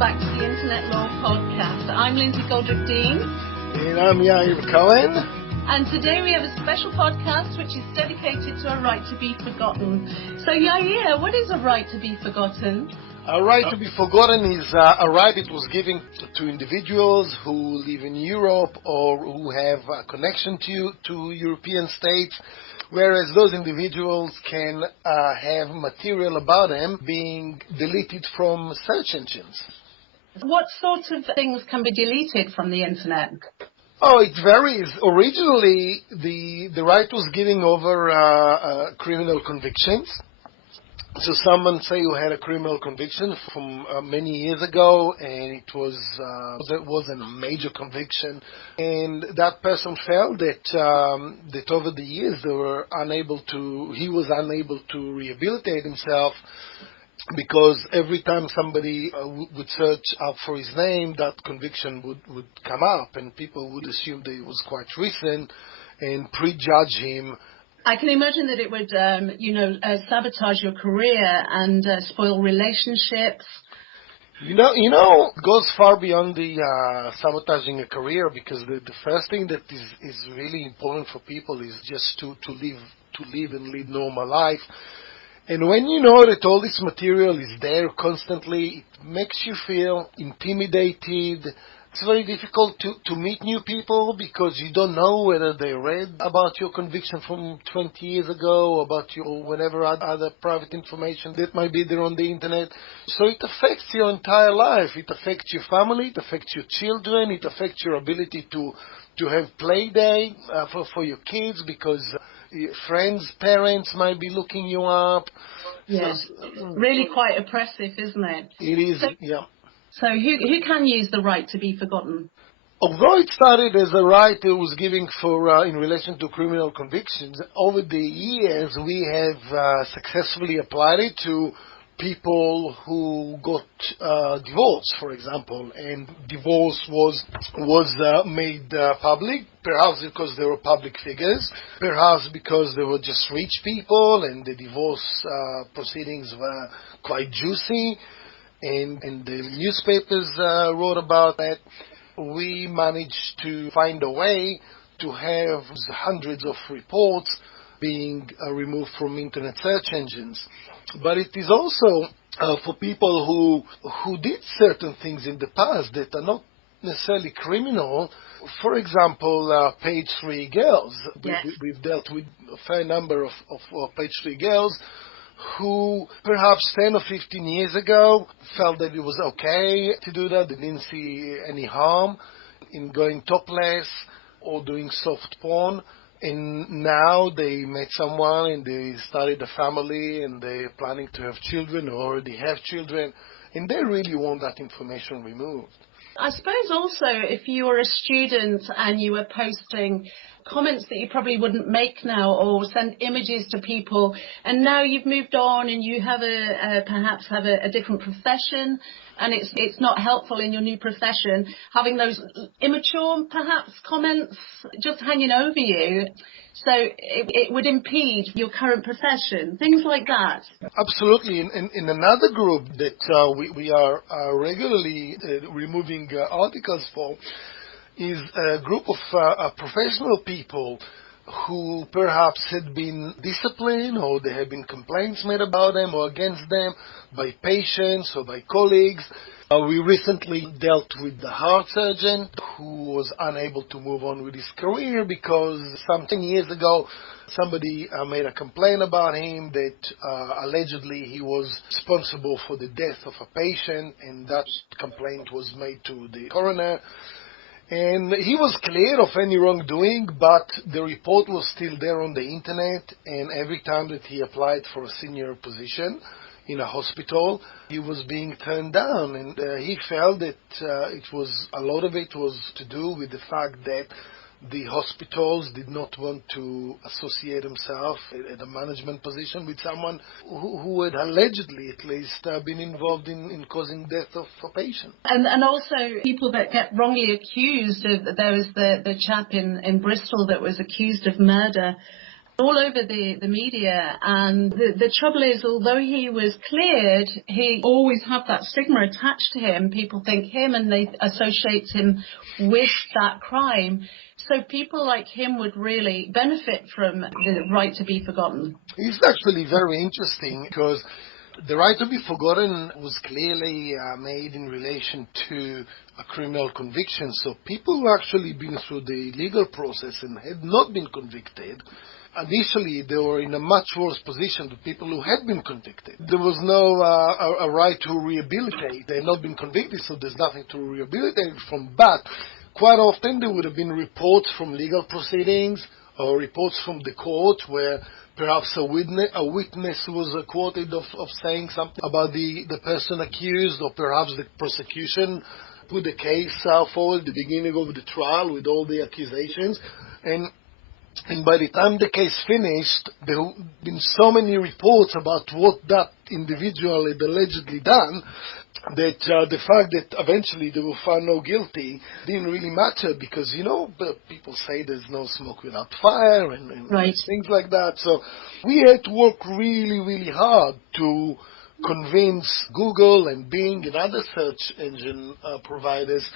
back to the Internet Law Podcast. I'm Lindsay Goldrick-Dean. And I'm Yair Cohen. And today we have a special podcast which is dedicated to a right to be forgotten. So Yair, what is a right to be forgotten? A right to be forgotten is a right that was given to individuals who live in Europe or who have a connection to European states, whereas those individuals can have material about them being deleted from search engines. What sort of things can be deleted from the internet? Oh, it varies. Originally, the right was giving over criminal convictions. So someone say who had a criminal conviction from many years ago, and it was a major conviction, and that person felt that over the years he was unable to rehabilitate himself, because every time somebody would search up for his name, that conviction would come up, and people would assume that it was quite recent and prejudge him. I can imagine that it would, sabotage your career and spoil relationships. You know, it goes far beyond the sabotaging a career, because the first thing that is really important for people is just to live and lead normal life. And when you know that all this material is there constantly, it makes you feel intimidated. It's very difficult to meet new people, because you don't know whether they read about your conviction from 20 years ago, or about your whatever other private information that might be there on the internet. So it affects your entire life. It affects your family, it affects your children, it affects your ability to have play day for your kids, because your friends' parents might be looking you up. Yes, it's really quite oppressive, isn't it? It is, yeah. So who can use the right to be forgotten? Although it started as a right it was given for in relation to criminal convictions, over the years we have successfully applied it to people who got divorced, for example, and divorce was made public, perhaps because they were public figures, perhaps because they were just rich people and the divorce proceedings were quite juicy, and the newspapers wrote about that. We managed to find a way to have hundreds of reports being removed from internet search engines. But it is also for people who did certain things in the past that are not necessarily criminal. For example, page 3 girls. Yes. We've dealt with a fair number of page 3 girls who perhaps 10 or 15 years ago felt that it was okay to do that. They didn't see any harm in going topless or doing soft porn. And now they met someone and they started a family and they're planning to have children or already have children, and they really want that information removed. I suppose also if you were a student and you were posting comments that you probably wouldn't make now, or send images to people, and now you've moved on and you have perhaps have a different profession, and it's not helpful in your new profession, having those immature perhaps comments just hanging over you, so it would impede your current profession, things like that. Absolutely. In another group that we are regularly removing articles for is a group of professional people who perhaps had been disciplined, or there have been complaints made about them or against them by patients or by colleagues. We recently dealt with the heart surgeon who was unable to move on with his career because some 10 years ago somebody made a complaint about him that allegedly he was responsible for the death of a patient, and that complaint was made to the coroner. And he was cleared of any wrongdoing, but the report was still there on the internet, and every time that he applied for a senior position in a hospital, he was being turned down. And he felt that a lot of it was to do with the fact that the hospitals did not want to associate himself at a management position with someone who had allegedly, at least, been involved in causing death of a patient. And also people that get wrongly accused. There was the chap in Bristol that was accused of murder. all over the media. And the trouble is, although he was cleared, he always had that stigma attached to him. People think him and they associate him with that crime. So people like him would really benefit from the right to be forgotten. It's actually very interesting because the right to be forgotten was clearly made in relation to a criminal conviction. So people who actually been through the legal process and had not been convicted, initially they were in a much worse position than people who had been convicted. There was no a right to rehabilitate. They had not been convicted, so there's nothing to rehabilitate from. But quite often there would have been reports from legal proceedings or reports from the court where perhaps a witness was quoted of saying something about the person accused, or perhaps the prosecution put the case forward at the beginning of the trial with all the accusations. And by the time the case finished, there have been so many reports about what that individual had allegedly done that the fact that eventually they were found no guilty didn't really matter, because, people say there's no smoke without fire and Right. things like that. So we had to work really, really hard to convince Google and Bing and other search engine providers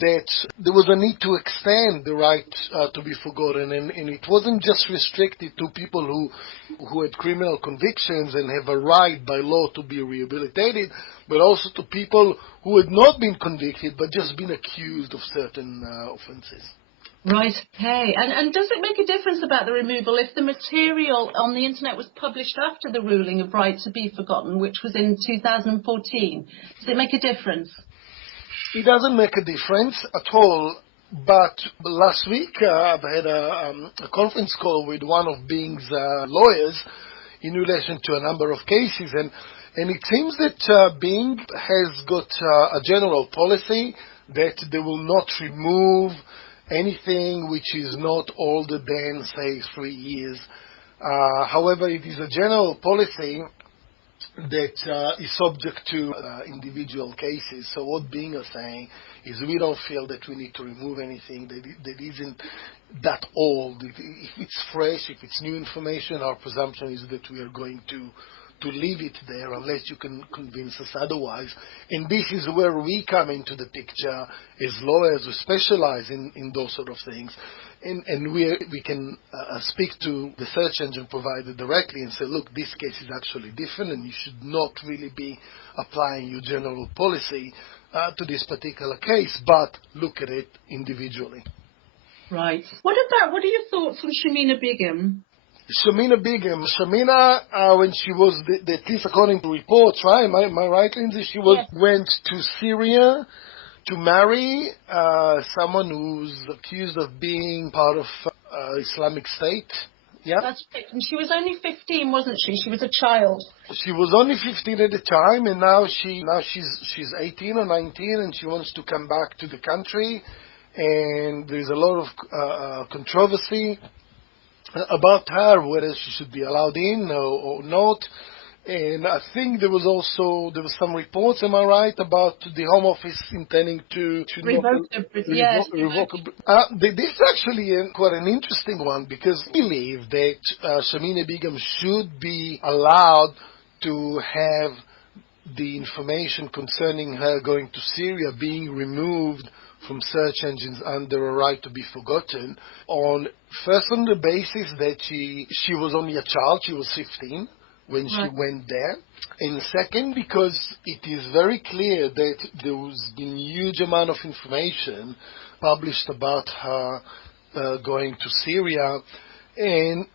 that there was a need to extend the right to be forgotten, and it wasn't just restricted to people who had criminal convictions and have a right by law to be rehabilitated, but also to people who had not been convicted but just been accused of certain offenses. Right, okay. And does it make a difference about the removal if the material on the internet was published after the ruling of right to be forgotten, which was in 2014? Does it make a difference? It doesn't make a difference at all, but last week I've had a conference call with one of Bing's lawyers in relation to a number of cases, and it seems that Bing has got a general policy that they will not remove anything which is not older than, say, 3 years. However, it is a general policy that is subject to individual cases. So what Bing is saying is we don't feel that we need to remove anything that isn't that old. If it's fresh, if it's new information, our presumption is that we are going to leave it there unless you can convince us otherwise. And this is where we come into the picture as lawyers who specialize in those sort of things. And we can speak to the search engine provider directly and say, look, this case is actually different and you should not really be applying your general policy to this particular case, but look at it individually. Right. What are your thoughts on Shamina Begum? Shamina Begum. Shamina, when she was, at least according to reports, right? Am I right, Lindsay? She went to Syria to marry someone who's accused of being part of Islamic State. Yeah, that's right. And she was only 15, wasn't she? She was a child. She was only 15 at the time, and now she's 18 or 19, and she wants to come back to the country. And there's a lot of controversy about her, whether she should be allowed in or not. And I think there was some reports, am I right, about the Home Office intending to revoke this is actually quite an interesting one, because I believe that Shamina Begum should be allowed to have the information concerning her going to Syria being removed from search engines under a right to be forgotten, on the basis that she was only a child, she was 15 when she went there, and second, because it is very clear that there was been huge amount of information published about her going to Syria, and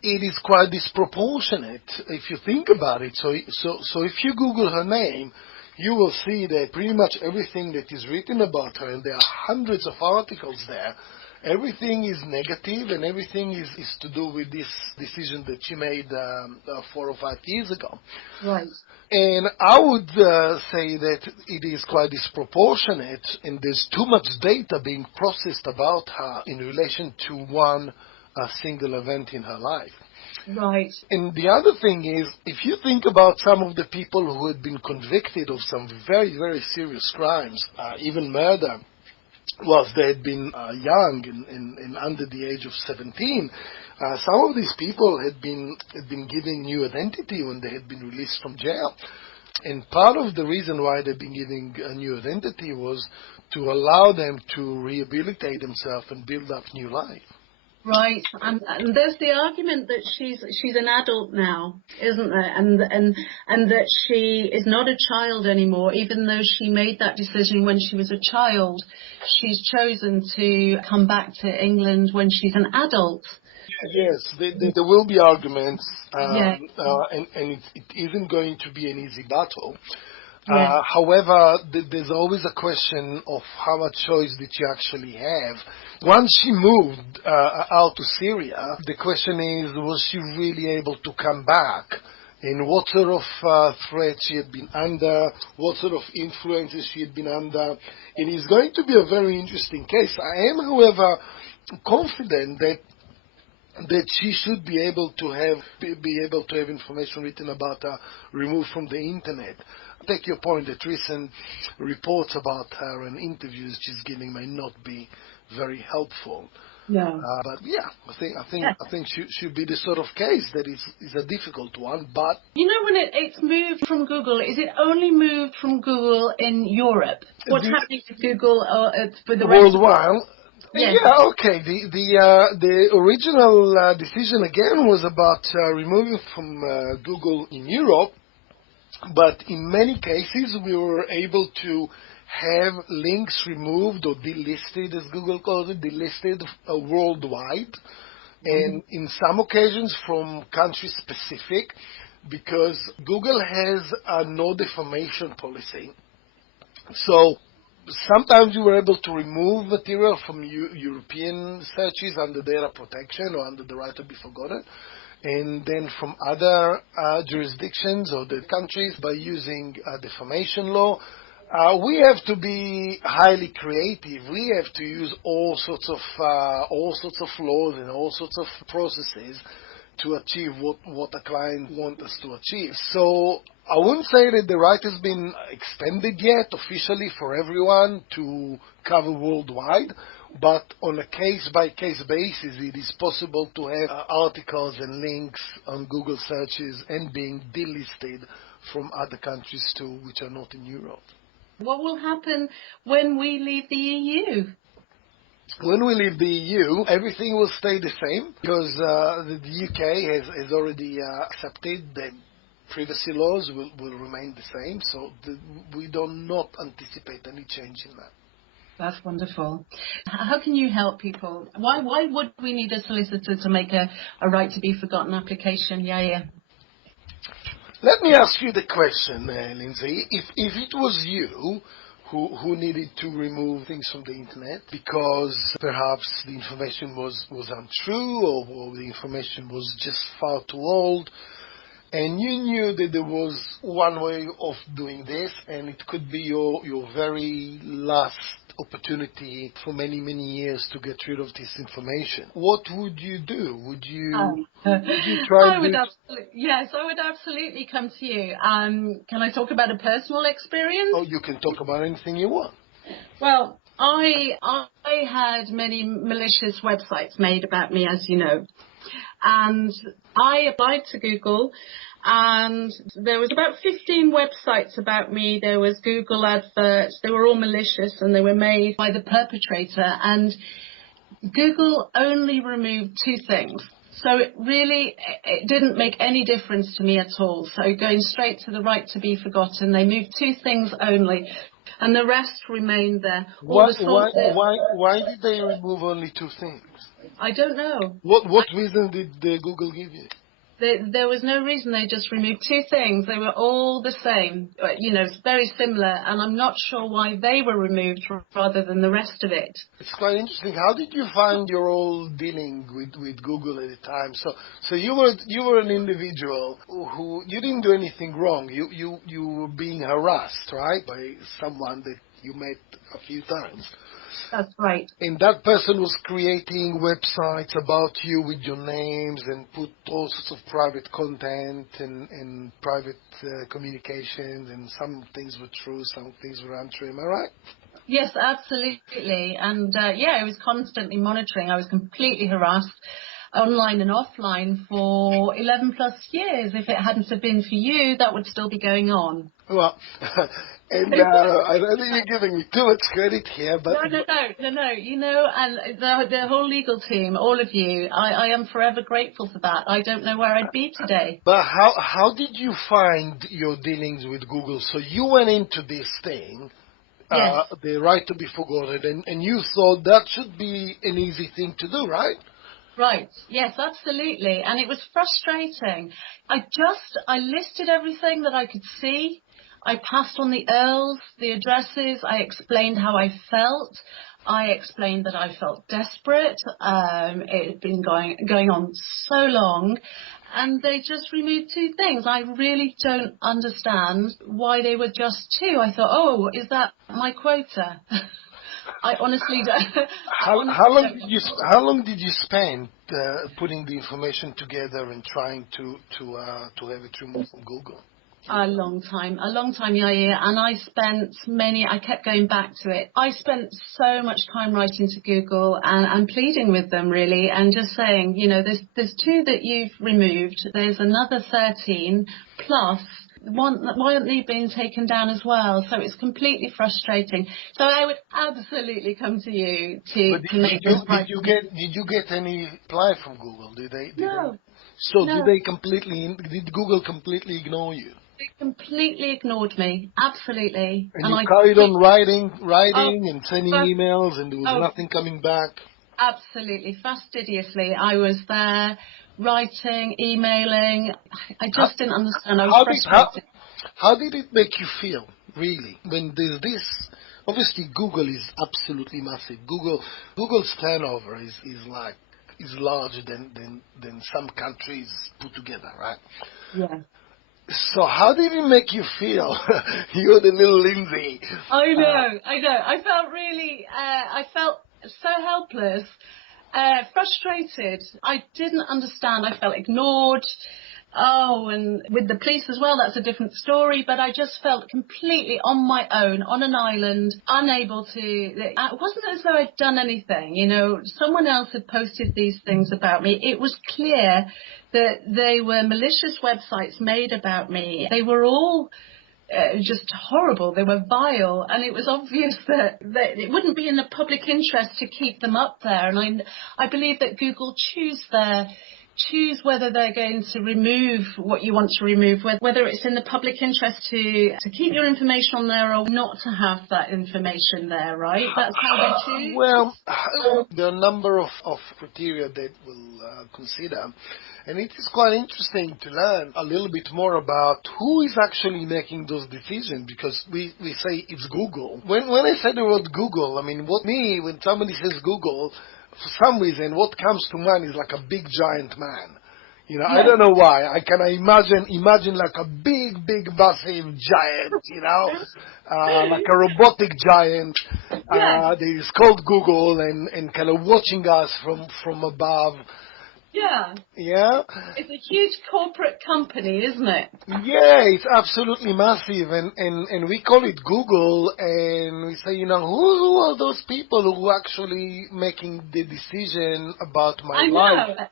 it is quite disproportionate if you think about it. So if you Google her name, you will see that pretty much everything that is written about her, and there are hundreds of articles there, everything is negative, and everything is to do with this decision that she made 4 or 5 years ago. Right. And I would say that it is quite disproportionate, and there's too much data being processed about her in relation to one single event in her life. Right. And the other thing is, if you think about some of the people who had been convicted of some very, very serious crimes, even murder, whilst they had been young and under the age of 17, some of these people had been given new identity when they had been released from jail. And part of the reason why they've been giving a new identity was to allow them to rehabilitate themselves and build up new life. Right, and there's the argument that she's an adult now, isn't there? And that she is not a child anymore, even though she made that decision when she was a child. She's chosen to come back to England when she's an adult. Yes, there will be arguments, Yeah, and it isn't going to be an easy battle. yeah. However, there's always a question of how much choice did you actually have. Once she moved out to Syria, the question is, was she really able to come back? And what sort of threat she had been under, what sort of influences she had been under. It is going to be a very interesting case. I am, however, confident that she should be able to have information written about her removed from the internet. Take your point that recent reports about her and interviews she's giving may not be very helpful. No. But yeah, Yeah. I think she should be the sort of case that is a difficult one. But You know, when it's moved from Google, is it only moved from Google in Europe? What's happening with Google for the rest of worldwide, Yes. yeah, okay. The original decision again was about removing from Google in Europe. But in many cases, we were able to have links removed or delisted, as Google calls it, delisted worldwide. And in some occasions from country specific, because Google has a no defamation policy. So sometimes you were able to remove material from European searches under data protection or under the right to be forgotten, and then from other jurisdictions or the countries by using defamation law. We have to be highly creative. We have to use all sorts of laws and all sorts of processes to achieve what a client wants us to achieve. So I wouldn't say that the right has been extended yet officially for everyone to cover worldwide, but on a case-by-case basis, it is possible to have articles and links on Google searches and being delisted from other countries too, which are not in Europe. What will happen when we leave the EU? When we leave the EU, everything will stay the same because the UK has already accepted that privacy laws will remain the same. So we do not anticipate any change in that. That's wonderful. How can you help people? Why would we need a solicitor to make a right to be forgotten application? Yair? Let me ask you the question, Lindsay. If it was you who needed to remove things from the internet because perhaps the information was untrue or the information was just far too old, and you knew that there was one way of doing this and it could be your very last opportunity for many, many years to get rid of this information, what would you do? Would you try I would to... yes, I would absolutely come to you. Can I talk about a personal experience? Oh, you can talk about anything you want. Well, I had many malicious websites made about me, as you know. And I applied to Google, and there was about 15 websites about me. There was Google adverts. They were all malicious, and they were made by the perpetrator. And Google only removed 2 things. So it didn't make any difference to me at all. So going straight to the right to be forgotten, they moved 2 things only, and the rest remained there. All the sources. Why did they remove only 2 things? I don't know. What reason did Google give you? There was no reason. They just removed 2 things. They were all the same, very similar, and I'm not sure why they were removed rather than the rest of it. It's quite interesting. How did you find your all dealing with Google at the time? So you were an individual who you didn't do anything wrong. You were being harassed, right, by someone that you met a few times. That's right. And that person was creating websites about you with your names and put all sorts of private content and private communications, and some things were true, some things were untrue. Am I right? Yes, absolutely. And I was constantly monitoring. I was completely harassed online and offline for 11 plus years. If it hadn't have been for you, that would still be going on. Well, and I don't think you're giving me too much credit here, but No. And the whole legal team, all of you, I am forever grateful for that. I don't know where I'd be today. how did you find your dealings with Google? So you went into this thing, Yes. the right to be forgotten, and you thought that should be an easy thing to do, right? Right. Yes, absolutely. And it was frustrating. I listed everything that I could see. I passed on the earls, the addresses. I explained how I felt. I explained that I felt desperate. It had been going on so long. And they just removed two things. I really don't understand why they were just two. I thought, oh, is that my quota? I honestly don't. I How honestly long don't did know. you spend putting the information together and trying to have it removed from Google? A long time, Yair, and I kept going back to it. I spent so much time writing to Google and pleading with them really, and just saying, there's two that you've removed, there's another 13, plus one, why aren't they being taken down as well? So it's completely frustrating. So I would absolutely come to you But to make this right. did you get any reply from Google? Did they? No, So no. did Google completely ignore you? They completely ignored me, absolutely, And and you I carried on completely. Oh, writing and sending but emails, and there was oh, nothing coming back. absolutely, fastidiously. I was there writing, emailing. I How, just didn't understand. I was how did frustrated. how did it make you feel, really, when there's this? Obviously, Google is absolutely massive. Google's turnover is larger than some countries put together, right? Yeah. So how did it make you feel? You're the little Lindsay. I Uh, know, I know. I felt so helpless, frustrated. I didn't understand. I felt ignored. Oh, and with the police as well, that's a different story. But I just felt completely on my own, on an island, unable to. It wasn't as though I'd done anything. Someone else had posted these things about me. It was clear that they were malicious websites made about me. They were all just horrible. They were vile, and it was obvious that it wouldn't be in the public interest to keep them up there. And I believe that Google choose whether they're going to remove what you want to remove, whether it's in the public interest to keep your information on there or not to have that information there, right? That's how they choose. well, there are a number of criteria that we'll consider, and it is quite interesting to learn a little bit more about who is actually making those decisions, because we say it's Google. When I say the word Google, I mean, when somebody says Google, for some reason, what comes to mind is like a big giant man. I Yes. don't know why. I can imagine like a big, massive giant, like a robotic giant Yes. that is called Google and kind of watching us from above. Yeah. Yeah? It's a huge corporate company, isn't it? Yeah, it's absolutely massive, and we call it Google, and we say, who are those people who are actually making the decision about my I life? know.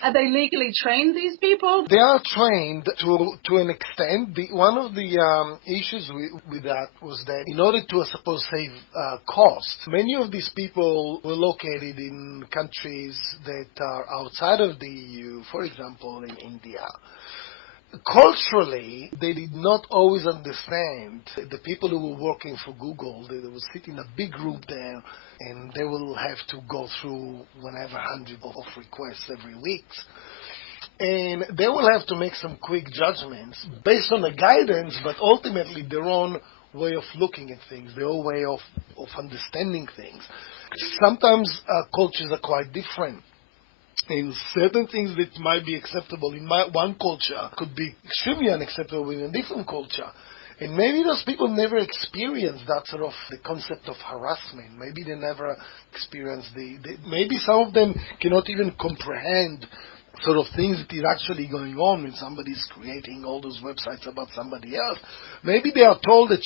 Are they legally trained, these people? They are trained to an extent. One of the issues with that was that in order to, I suppose, save costs, many of these people were located in countries that are outside of the EU, for example, in India. Culturally, they did not always understand the people who were working for Google. They would sit in a big room there, and they will have to go through whenever hundreds of requests every week. And they will have to make some quick judgments based on the guidance, but ultimately their own way of looking at things, their own way of understanding things. Sometimes cultures are quite different. And certain things that might be acceptable in one culture could be extremely unacceptable in a different culture. And maybe those people never experienced that sort of the concept of harassment. Maybe they never experienced maybe some of them cannot even comprehend sort of things that is actually going on when somebody's creating all those websites about somebody else. Maybe they are told that,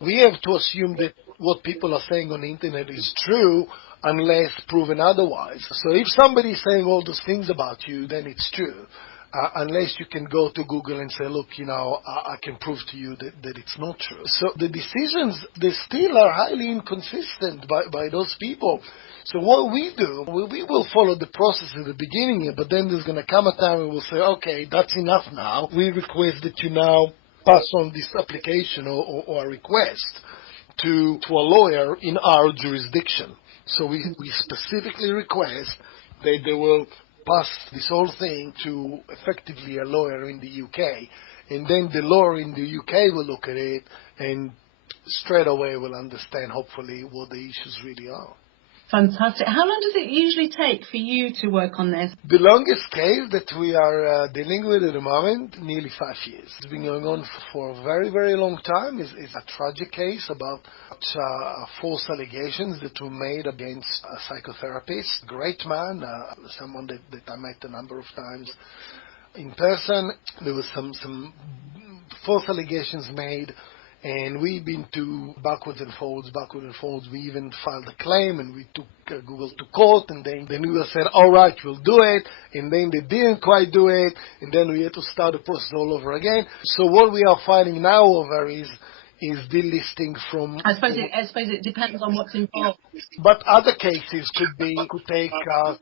we have to assume that what people are saying on the internet is true unless proven otherwise. So if somebody is saying all those things about you, then it's true. Unless you can go to Google and say, look, I can prove to you that it's not true. So the decisions, they still are highly inconsistent by those people. So what we do, we will follow the process at the beginning here, but then there's going to come a time when we'll say, okay, that's enough now. We request that you now pass on this application or a request to a lawyer in our jurisdiction. So we specifically request that they will pass this whole thing to effectively a lawyer in the UK, and then the lawyer in the UK will look at it and straight away will understand, hopefully, what the issues really are. Fantastic. How long does it usually take for you to work on this? The longest case that we are dealing with at the moment, nearly 5 years. It's been going on for a very, very long time. It's a tragic case about false allegations that were made against a psychotherapist. Great man, someone that I met a number of times in person. There was some false allegations made, and we've been to backwards and forwards. We even filed a claim, and we took Google to court, and then Google said, all right, we'll do it, and then they didn't quite do it, and then we had to start the process all over again. So what we are filing now over is delisting from... I suppose it depends on what's involved. But other cases could take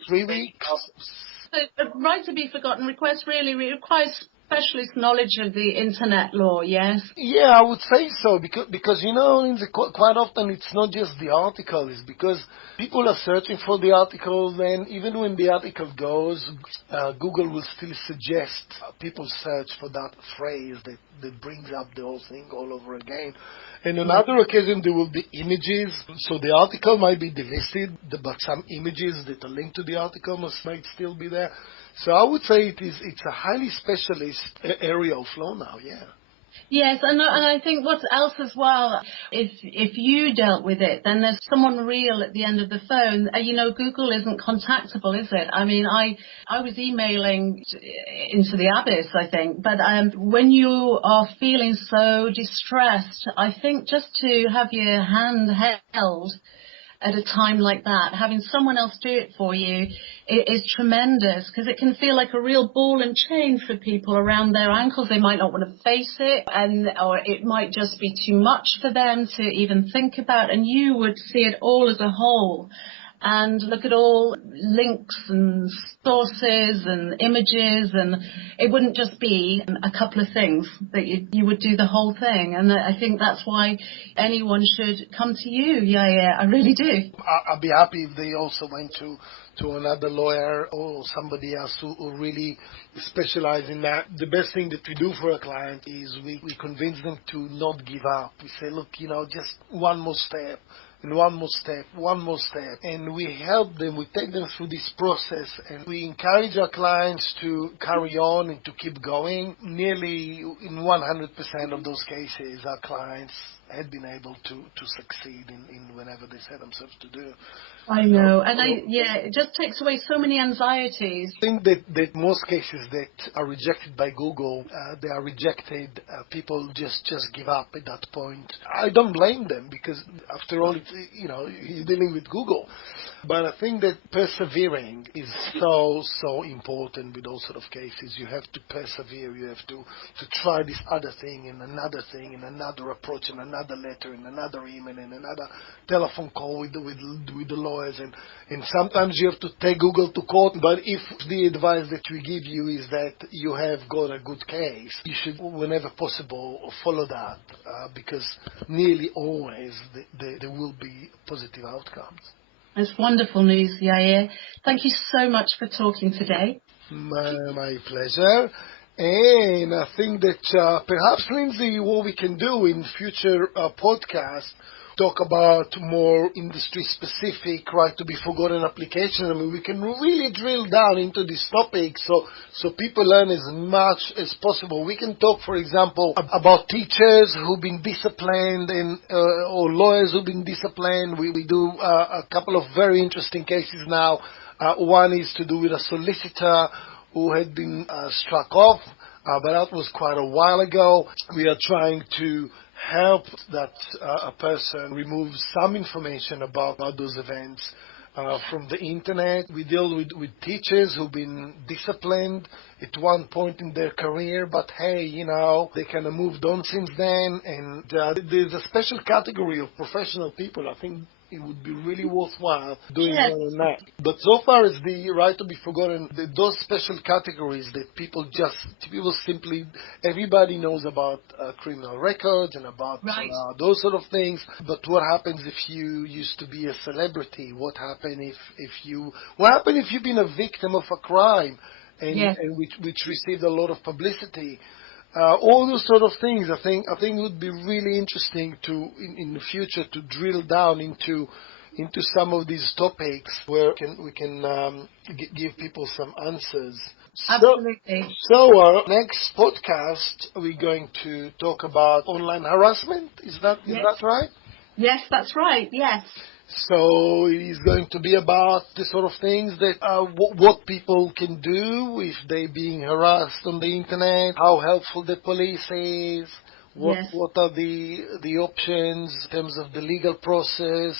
3 weeks. The right to be forgotten request really requires specialist knowledge of the internet law, yes? Yeah, I would say so, because quite often it's not just the article, it's because people are searching for the article, then even when the article goes, Google will still suggest people search for that phrase that brings up the whole thing all over again. And on other occasions, there will be images, so the article might be delisted, but some images that are linked to the article might still be there. So I would say it's a highly specialist area of law now, yeah. Yes, and I think what else as well, if you dealt with it, then there's someone real at the end of the phone. Google isn't contactable, is it? I mean, I was emailing into the abyss, I think, but when you are feeling so distressed, I think just to have your hand held at a time like that, having someone else do it for you is tremendous, because it can feel like a real ball and chain for people around their ankles. They might not want to face it, or it might just be too much for them to even think about, and you would see it all as a whole and look at all links and sources and images, and it wouldn't just be a couple of things, that you would do the whole thing. And I think that's why anyone should come to you. Yeah, I really do. I'd be happy if they also went to another lawyer or somebody else who really specialize in that. The best thing that we do for a client is we convince them to not give up. We say, look, just one more step. And one more step, and we help them, we take them through this process, and we encourage our clients to carry on and to keep going. Nearly in 100% of those cases, our clients had been able to succeed in whenever they set themselves to do. I know, and it just takes away so many anxieties. I think that most cases that are rejected by Google, they are rejected. People just give up at that point. I don't blame them, because after all, you're dealing with Google. But I think that persevering is so important with those sort of cases. You have to persevere. You have to try this other thing and another thing and another approach and another letter and another email and another telephone call with the lawyers. And sometimes you have to take Google to court. But if the advice that we give you is that you have got a good case, you should, whenever possible, follow that, because nearly always there will be positive outcomes. It's wonderful news, Yair. Thank you so much for talking today. My pleasure. And I think that perhaps, Lindsay, what we can do in future podcasts, talk about more industry-specific right to be forgotten application. I mean, we can really drill down into this topic so people learn as much as possible. We can talk, for example, about teachers who've been disciplined and or lawyers who've been disciplined. We do a couple of very interesting cases now. One is to do with a solicitor who had been struck off, but that was quite a while ago. We are trying to help that a person remove some information about those events from the internet. We deal with teachers who've been disciplined at one point in their career, but hey, they kind of moved on since then. And there's a special category of professional people. I think it would be really worthwhile doing Yes. one on that. But so far as the right to be forgotten, those special categories that people simply, everybody knows about criminal records and about Right. those sort of things. But what happens if you used to be a celebrity? What happened if you've been a victim of a crime Yes. and which received a lot of publicity? All those sort of things, I think it would be really interesting in the future to drill down into some of these topics where we can give people some answers. Absolutely. So our next podcast, we're going to talk about online harassment. Is that right? Yes, that's right. Yes. So it is going to be about the sort of things that what people can do if they're being harassed on the internet, how helpful the police is, what are the options in terms of the legal process,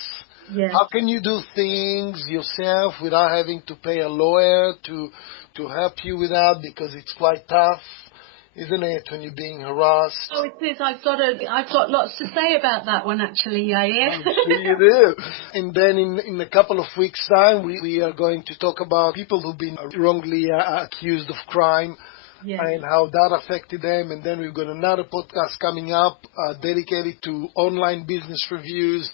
how can you do things yourself without having to pay a lawyer to help you with that, because it's quite tough, isn't it, when you're being harassed? Oh, it is. I've got lots to say about that one, actually, Yair. I'm sure you do. And then in a couple of weeks' time, we are going to talk about people who've been wrongly accused of crime and how that affected them. And then we've got another podcast coming up dedicated to online business reviews.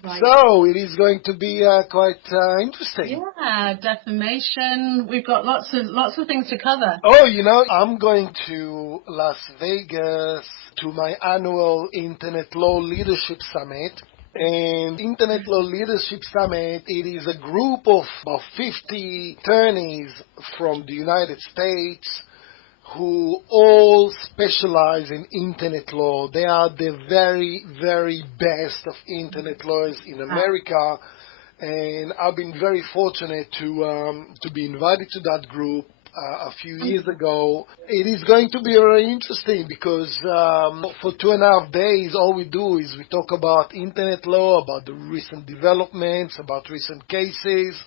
Right. So it is going to be quite interesting. Yeah, defamation. We've got lots of things to cover. Oh, I'm going to Las Vegas to my annual Internet Law Leadership Summit. And Internet Law Leadership Summit, it is a group of about 50 attorneys from the United States who all specialize in Internet law. They are the very, very best of Internet lawyers in America. And I've been very fortunate to be invited to that group a few years ago. It is going to be very interesting because for 2.5 days, all we do is we talk about Internet law, about the recent developments, about recent cases.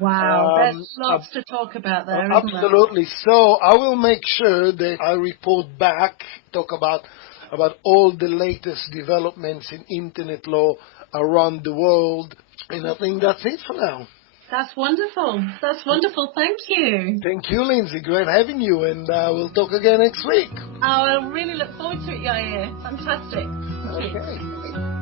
Wow, there's lots to talk about there, isn't there? Absolutely. So I will make sure that I report back, talk about all the latest developments in Internet law around the world. And I think that's it for now. That's wonderful. That's wonderful. Thank you. Thank you, Lindsay. Great having you. And we'll talk again next week. I really look forward to it, Yair. Fantastic. Okay.